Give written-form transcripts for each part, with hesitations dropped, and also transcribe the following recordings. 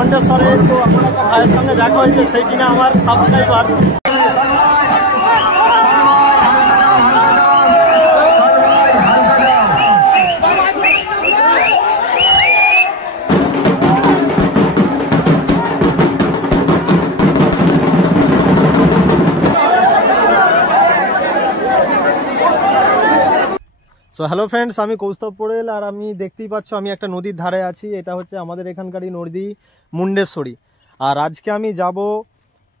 ঘণ্টেশ্বরে। তো আমার একটা ভাইয়ের সঙ্গে দেখা হয়েছে, সেই কিনা আমার সাবস্ক্রাইবার। তো হ্যালো ফ্রেন্ডস, আমি কৌস্তব পোড়েল, আর আমি দেখতেই পাচ্ছ আমি একটা নদীর ধারে আছি। এটা হচ্ছে আমাদের এখানকারই নদী মুন্ডেশ্বরী। আর আজকে আমি যাব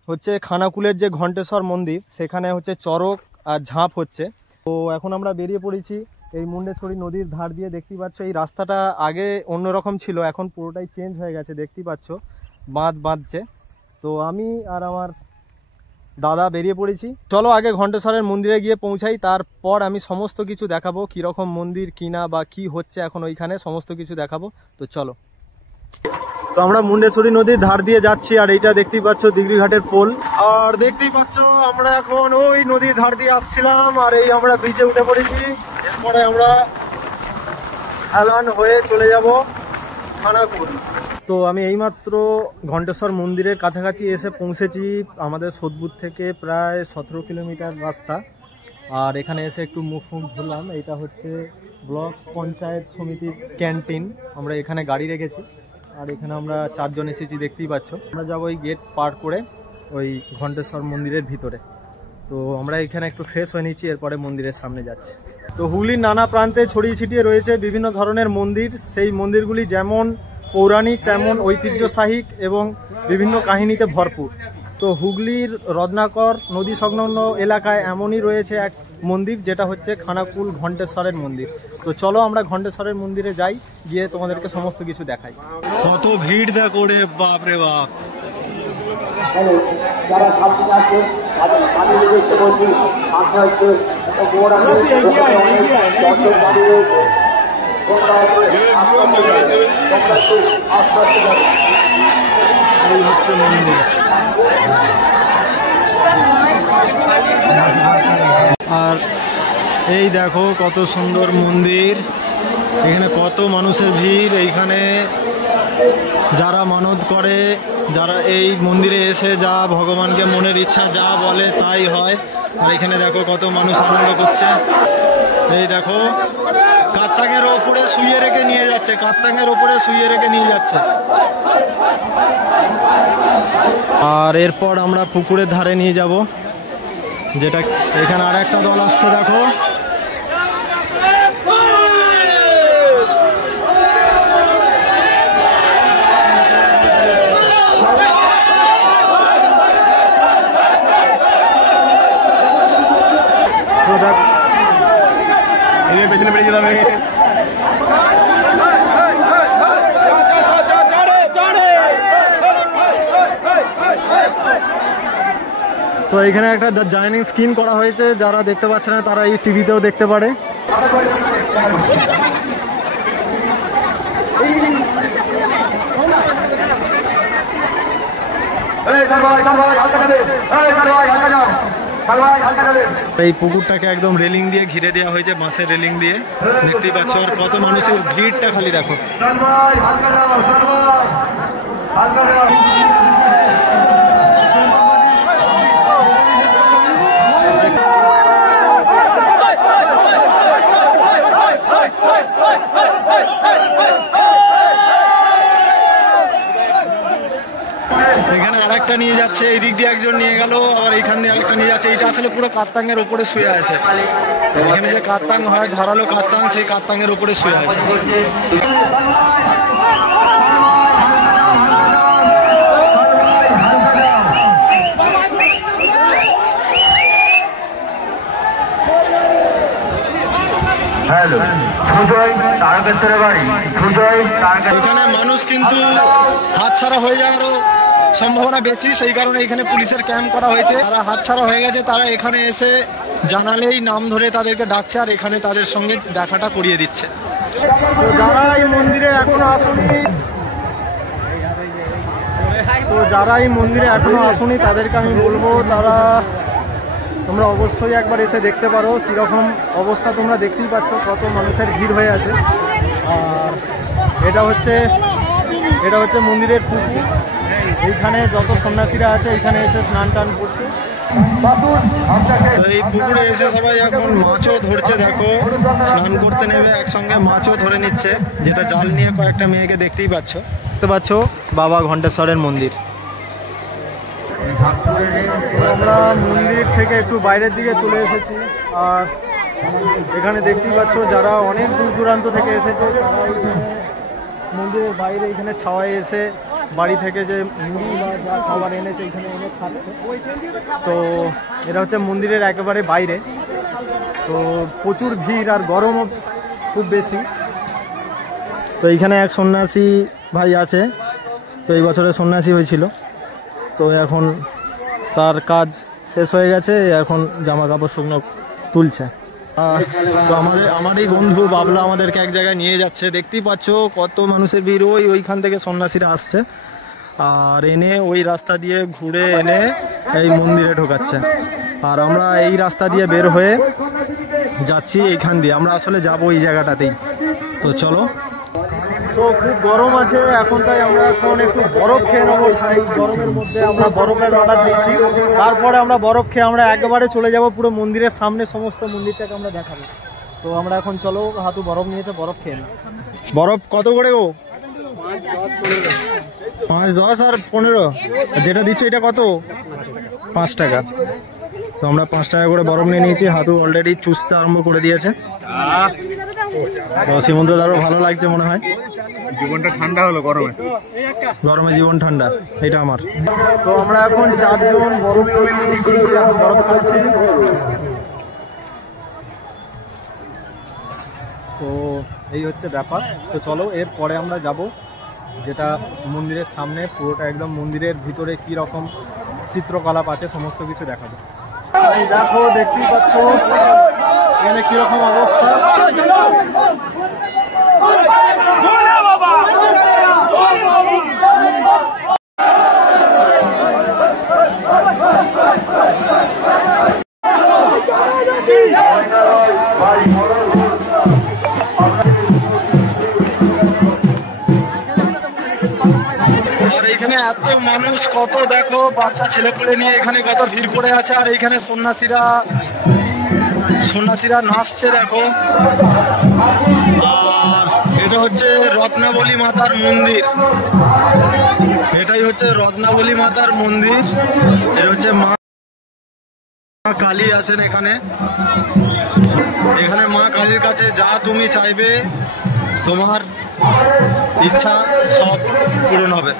হচ্ছে খানাকুলের যে ঘণ্টেশ্বর মন্দির, সেখানে হচ্ছে চড়ক আর ঝাঁপ হচ্ছে। তো এখন আমরা বেরিয়ে পড়েছি এই মুন্ডেশ্বরী নদীর ধার দিয়ে। দেখতেই পাচ্ছ এই রাস্তাটা আগে অন্যরকম ছিল, এখন পুরোটাই চেঞ্জ হয়ে গেছে। দেখতেই পাচ্ছ বাঁধ বাঁধছে। তো আমি আর আমার দাদা বেরিয়ে পড়েছি। চলো আগে ঘণ্টেশ্বরের মন্দিরে গিয়ে পৌঁছাই, তারপর আমি সমস্ত কিছু দেখাবো, কীরকম মন্দির কিনা বা কি হচ্ছে এখন ওইখানে, সমস্ত কিছু দেখাবো। তো চলো। তো আমরা মুন্ডেশ্বরী নদীর ধার দিয়ে যাচ্ছি, আর এইটা দেখতেই পাচ্ছ দিঘিঘাটের পোল। আর দেখতেই পাচ্ছ আমরা এখন ওই নদীর ধার দিয়ে আসছিলাম, আর এই আমরা ব্রিজে উঠে পড়েছি। এরপরে আমরা হেলান হয়ে চলে যাব খানাকুল। তো আমি এইমাত্র ঘণ্টেশ্বর মন্দিরের কাছাকাছি এসে পৌঁছেছি। আমাদের সোদপুর থেকে প্রায় 17 কিলোমিটার রাস্তা। আর এখানে এসে একটু মুখ ধুলাম। এটা হচ্ছে ব্লক পঞ্চায়েত সমিতির ক্যান্টিন। আমরা এখানে গাড়ি রেখেছি, আর এখানে আমরা 4 জন এসেছি, দেখতেই পাচ্ছ। আমরা যাবো ওই গেট পার করে ওই ঘণ্টেশ্বর মন্দিরের ভিতরে। তো আমরা এখানে একটু ফ্রেশ হয়ে নিচ্ছি, এরপরে মন্দিরের সামনে যাচ্ছি। তো হুগলির নানা প্রান্তে ছড়িয়ে ছিটিয়ে রয়েছে বিভিন্ন ধরনের মন্দির। সেই মন্দিরগুলি যেমন পৌরাণিক তেমন ঐতিহ্যশাহী এবং বিভিন্ন কাহিনীতে ভরপুর। তো হুগলির রত্নাকর নদী সংলগ্ন এলাকায় এমনই রয়েছে এক মন্দির, যেটা হচ্ছে খানাকুল ঘণ্টেশ্বরের মন্দির। তো চলো আমরা ঘণ্টেশ্বরের মন্দিরে যাই, গিয়ে তোমাদেরকে সমস্ত কিছু দেখাই। কত ভিড় দেখো রে, বাপ রে বাপ। এই হচ্ছে মন্দির। আর এই দেখো কত সুন্দর মন্দির, এখানে কত মানুষের ভিড়। এইখানে যারা মানত করে, যারা এই মন্দিরে এসে যা ভগবানকে মনের ইচ্ছা যা বলে তাই হয়। আর এখানে দেখো কত মানুষ আনন্দ করছে। এই দেখো কাত্তাঙের ওপরে শুইয়ে রেখে নিয়ে যাচ্ছে, কাত্তাঙের ওপরে শুইয়ে রেখে নিয়ে যাচ্ছে। আর এরপর আমরা পুকুরের ধারে নিয়ে যাব, যেটা এখানে আর একটা দল আসছে দেখো। পেছনে বেরিয়ে যাবে। তো এখানে একটা জয়নিং স্ক্রিন করা হয়েছে, যারা দেখতে পাচ্ছে না তারা এই টিভিতেও দেখতে পারে। এই পুকুরটাকে একদম রেলিং দিয়ে ঘিরে দেওয়া হয়েছে, বাঁশের রেলিং দিয়ে। দেখতেই পাচ্ছ, আর কত মানুষের ভিড়টা খালি দেখো। এখানে আরেকটা নিয়ে যাচ্ছে, এই দিক দিয়ে একজন নিয়ে গেল, আবার এইখান দিয়ে আরেকটা নিয়ে যাচ্ছে। এটা আসলে পুরো কাত্তাঙের উপরে শুয়ে আছে। এখানে যে কাত্তাং হয়, ধারালো কাত্তাং, সেই কাত্তাঙের উপরে শুয়ে আছে। এখানে মানুষ কিন্তু হাতছাড়া হয়ে যাওয়ারও সম্ভাবনা বেশি, সেই কারণে এখানে পুলিশের ক্যাম্প করা হয়েছে। যারা হাতছাড়া হয়ে গেছে তারা এখানে এসে জানালেই নাম ধরে তাদেরকে ডাকছে, আর এখানে তাদের সঙ্গে দেখাটা করিয়ে দিচ্ছে। তো যারা এই মন্দিরে এখনো আসেনি, তাদেরকে আমি বলবো তোমরা অবশ্যই একবার এসে দেখতে পারো কীরকম অবস্থা। তোমরা দেখতেই পাচ্ছ কত মানুষের ভিড় হয়ে আছে। আর এটা হচ্ছে এটা হচ্ছে মন্দিরের পুকুর। এইখানে যত সন্ন্যাসীরা আছে এখানে এসে স্নান টান করছে। তো এই পুকুরে এসে সবাই এখন মাছও ধরছে, দেখো স্নান করতে নেবে একসঙ্গে মাছও ধরে নিচ্ছে, যেটা জাল নিয়ে কয়েকটা মেয়েকে দেখতে পাচ্ছ বাবা ঘণ্টেশ্বরের মন্দির। আমরা মন্দির থেকে একটু বাইরের দিকে চলে এসেছি, আর এখানে দেখতেই পাচ্ছ যারা অনেক দূর দূরান্ত থেকে এসেছে তারা এখানে মন্দিরের বাইরে এখানে ছাওয়ায় এসে বাড়ি থেকে যে মুড়ি বা যা খাবার এনেছে এখানে এনে খাচ্ছে। তো এটা হচ্ছে মন্দিরের একেবারে বাইরে। তো প্রচুর ভিড় আর গরমও খুব বেশি। তো এইখানে এক সন্ন্যাসী ভাই আছে, তো এই বছরে সন্ন্যাসী হয়েছিল, তো এখন তার কাজ শেষ হয়ে গেছে, এখন জামা কাপড় শুকনো তুলছে। তো আমার এই বন্ধু বাবলা আমাদেরকে এক জায়গায় নিয়ে যাচ্ছে, দেখতেই পাচ্ছ কত মানুষের ভিড়। ওইখান থেকে সন্ন্যাসীরা আসছে আর এনে ওই রাস্তা দিয়ে ঘুরে এনে এই মন্দিরে ঢোকাচ্ছে, আর আমরা এই রাস্তা দিয়ে বের হয়ে যাচ্ছি এইখান দিয়ে। আমরা আসলে যাবো এই জায়গাটাতেই। তো চলো। তো খুব গরম আছে এখন, তাই আমরা এখন একটু বরফ খেয়ে নেবো। এই গরমের মধ্যে আমরা বরফের অর্ডার দিয়েছি, তারপরে আমরা বরফ খেয়ে আমরা একেবারে চলে যাব পুরো মন্দিরের সামনে, সমস্ত মন্দিরটাকে আমরা দেখাবো। তো আমরা এখন চলো, হাতু বরফ নিয়েছে, বরফ খেয়ে নিই। বরফ কত করে গো? 5, 10 আর 15। যেটা দিচ্ছ এটা কত? 5 টাকা। তো আমরা 5 টাকা করে বরফ নিয়ে নিয়েছি। হাতু অলরেডি চুষতে আরম্ভ করে দিয়েছে। তো সীমন্ত দারও ভালো লাগছে মনে হয়, জীবনটা ঠান্ডা হলো গরমে। গরমে জীবন ঠান্ডা, এটা আমার। তো আমরা এখন 4 জন বরফ নিয়েছি, এখন বরফ খাচ্ছি। তো এই হচ্ছে ব্যাপার। তো চলো এরপরে আমরা যাব যেটা মন্দিরের সামনে, পুরোটা একদম মন্দিরের ভিতরে কি রকম চিত্রকলাপ আছে সমস্ত কিছু দেখাবো। এই দেখো, দেখতেই পাচ্ছ এখানে কিরকম অবস্থা। আর এখানে এত মানুষ, কত দেখো বাচ্চা ছেলেপুলে নিয়ে এখানে কত ভিড় করে আছে। আর এইখানে সন্ন্যাসীরা নাচছে দেখো। আর এটা হচ্ছে রত্নাবলী মাতার মন্দির, এটাই হচ্ছে রত্নাবলী মাতার মন্দির। এটা হচ্ছে মা কালী আছেন এখানে। এখানে মা কালীর কাছে যা তুমি চাইবে, তোমার ইচ্ছা সব পূরণ হবে।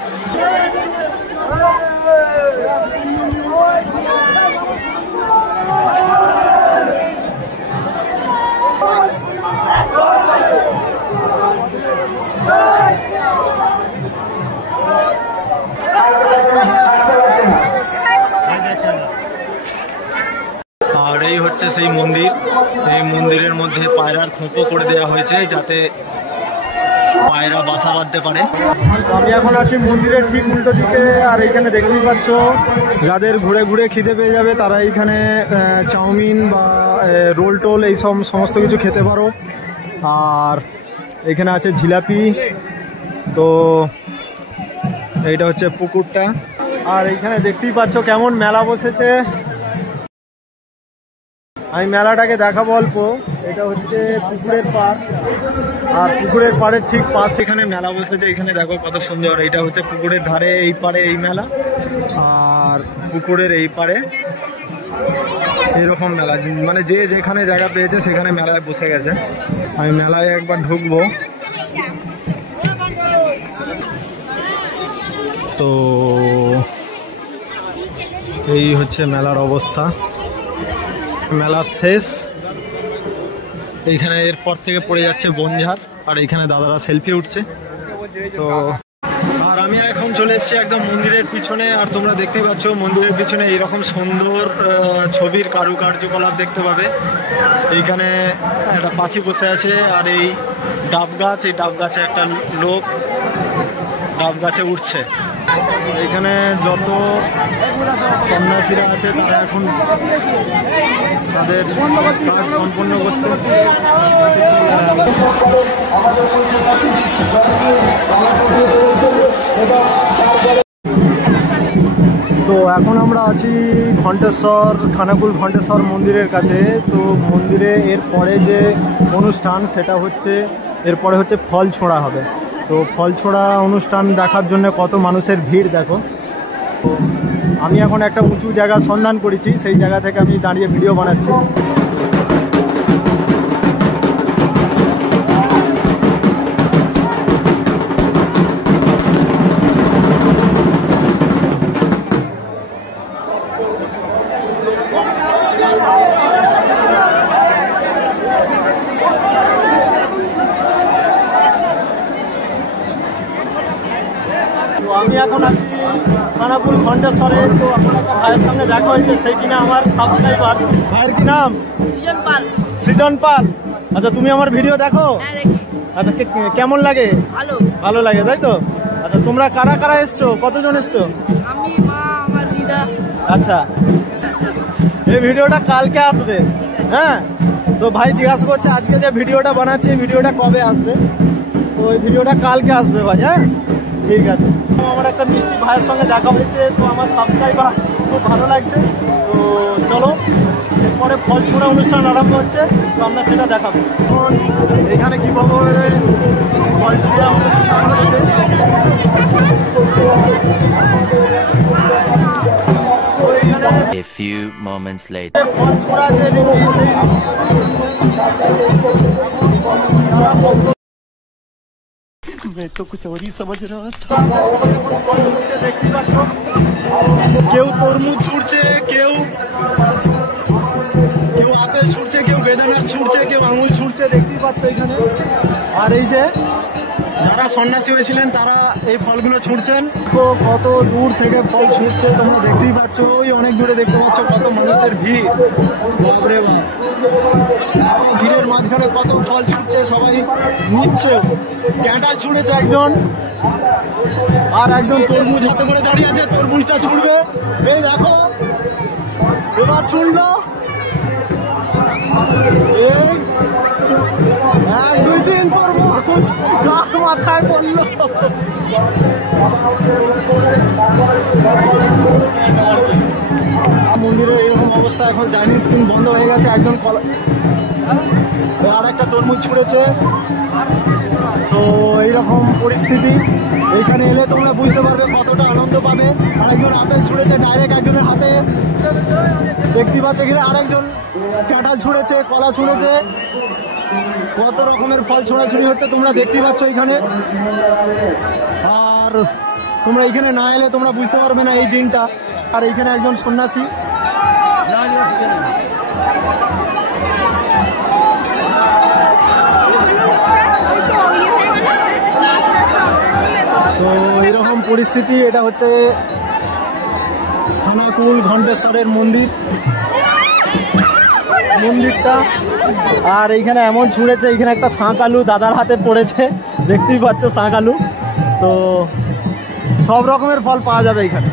আর এই হচ্ছে সেই মন্দির। এই মন্দিরের মধ্যে পায়রার খোঁপও করে দেওয়া হয়েছে যাতে পায়রা বাসা বাঁধতে পারে। আমি এখন আছি মন্দিরের ঠিক উল্টো দিকে, আর এইখানে দেখতেই পাচ্ছ যাদের ঘুরে ঘুরে খিদে পেয়ে যাবে তারা এইখানে চাউমিন বা রোল টোল এই সমস্ত কিছু খেতে পারো। আর এখানে আছে জিলাপি। তো এইটা হচ্ছে পুকুরটা, আর এইখানে দেখতেই পাচ্ছ কেমন মেলা বসেছে। আমি মেলাটাকে দেখাবো অল্প। এটা হচ্ছে পুকুরের পাড়, আর পুকুরের পাড়ের ঠিক পাশে এখানে মেলা বসেছে। এখানে দেখো কত সুন্দর। এটা হচ্ছে পুকুরের ধারে এই পাড়ে এই মেলা, আর পুকুরের এই পাড়ে এরকম মেলা, মানে যে যেখানে জায়গা পেয়েছে সেখানে মেলায় বসে গেছে। আমি মেলায় একবার ঢুকবো। তো এই হচ্ছে মেলার অবস্থা। মেলা শেষ। এইখানে এরপর থেকে পড়ে যাচ্ছে বনঝাড়, আর এইখানে দাদারা সেলফি উঠছে। তো আর আমি এখন চলে এসেছি একদম মন্দিরের পিছনে, আর তোমরা দেখতেই পাচ্ছ মন্দিরের পিছনে এইরকম সুন্দর ছবির কারুকার্যকলাপ দেখতে পাবে। এইখানে একটা পাখি বসে আছে, আর এই ডাব গাছ, এই ডাব গাছে একটা লোক ডাব গাছে উঠছে। এখানে যত সন্ন্যাসীরা আছে তারা এখন তাদের কাজ সম্পন্ন করছে। তো এখন আমরা আছি ঘণ্টেশ্বর খানাকুল ঘণ্টেশ্বর মন্দিরের কাছে। তো মন্দিরে এরপরে যে অনুষ্ঠান সেটা হচ্ছে এরপরে হচ্ছে ফল ছোঁড়া হবে। তো ফল ছোঁড়া অনুষ্ঠান দেখার জন্য কত মানুষের ভিড় দেখো। তো আমি এখন একটা উঁচু জায়গা সন্ধান করেছি, সেই জায়গা থেকে আমি দাঁড়িয়ে ভিডিও বানাচ্ছি। আমি এখন আছি খানাকুল ঘণ্টেশ্বরে। তো আমার একটা ভাইয়ের সঙ্গে দেখা হয়েছে, সেই কিনা আমার সাবস্ক্রাইবার। ভাইয়ের কি নাম? সৃজন পাল। সৃজন পাল। আচ্ছা, তুমি আমার ভিডিও দেখো? হ্যাঁ, দেখি। আচ্ছা, কেমন লাগে? ভালো। ভালো লাগে, তাই তো? আচ্ছা, তোমরা কারা কারা এসছো? কতজন এসছো? আমি, মা, আমার দিদা। আচ্ছা, এই ভিডিওটা কালকে আসবে। হ্যাঁ, তো ভাই জিজ্ঞাসা করছে আজকে যে ভিডিওটা বানাচ্ছি ভিডিওটা কবে আসবে। তো ওই ভিডিওটা কালকে আসবে ভাই। হ্যাঁ, ঠিক আছে। আমার একটা মিষ্টি ভাইয়ের সঙ্গে দেখা হয়েছে, তো আমার সাবস্ক্রাইবার খুব ভালো লাগছে। তো চলো, এরপরে ফল ছোঁড়া অনুষ্ঠান আরম্ভ হচ্ছে, তো আমরা সেটা দেখাবো। এখন এখানে কীভাবে ফল ছোঁড়া অনুষ্ঠান হচ্ছে A few moments later. ফল ছোঁড়া যে রীতি সেই मैं तो कुछ और ही समझ रहा था। দেখতে পাচ্ছ, কেউ তরমুজ ছুটছে, কেউ আপেল ছুটছে, কেউ বেদানা ছুটছে, কেউ আঙুল ছুটছে, দেখতেই পাচ্ছ এখানে। আর এই যে যারা সন্ন্যাসী হয়েছিলেন তারা এই ফলগুলো ছুটছেন। তো কত দূর থেকে ফল ছুটছে তোমরা দেখতেই পাচ্ছ। ওই অনেক দূরে দেখতে পাচ্ছ কত মানুষের ভিড়। বাপরে বাপ, এত ভিড়ের মাঝখানে কত ফল ছুটছে, সবাই নিচ্ছে। ক্যাঁটা ছুঁড়েছে একজন, আর একজন তরমুজ হাতে করে দাঁড়িয়ে আছে, তরমুজটা ছুঁড়বে। এই দেখো, এবার ছুঁড়লো। এই 1 2 3 তরমুজ গাছ মাথায় পড়লো। মন্দিরে এরকম অবস্থা, এখন চাইনিজ স্কিন বন্ধ হয়ে গেছে। একজন আর একটা তরমুজ ছুঁড়েছে। তো এইরকম পরিস্থিতি, এইখানে এলে তোমরা বুঝতে পারবে কতটা আনন্দ পাবে। আরেকজন আপেল ছুঁড়েছে ডাইরেক্ট একজনের হাতে, দেখতে পাচ্ছে কিনা। আরেকজন কাঁঠাল ছুঁড়েছে, কলা ছুঁড়েছে, কত রকমের ফল ছোড়াছুড়ি হচ্ছে তোমরা দেখতেই পাচ্ছ এখানে। আর তোমরা এখানে না এলে তোমরা বুঝতে পারবে না এই দিনটা। আর এইখানে একজন সন্ন্যাসী, তো এরকম পরিস্থিতি। এটা হচ্ছে খানাকুল ঘণ্টেশ্বরের মন্দিরটা। আর এইখানে এমন ছুঁড়েছে, এইখানে একটা শাঁখ আলু দাদার হাতে পড়েছে, দেখতেই পাচ্ছ শাঁখ আলু। তো সব রকমের ফল পাওয়া যাবে এখানে।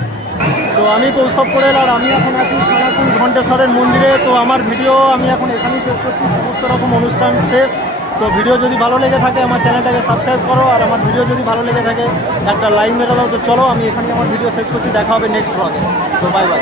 তো আমি কৌস্তব পড়েল, আর আমি এখন আছি খানাকুল ঘণ্টেশ্বরের মন্দিরে। তো আমার ভিডিও আমি এখন এখানেই শেষ করছি, সমস্ত রকম অনুষ্ঠান শেষ। তো ভিডিও যদি ভালো লেগে থাকে আমার চ্যানেলটাকে সাবস্ক্রাইব করো, আর আমার ভিডিও যদি ভালো লেগে থাকে একটা লাইক মেরে দাও। তো চলো, আমি এখানেই আমার ভিডিও শেষ করছি, দেখা হবে নেক্সট ব্লগে। তো বাই বাই।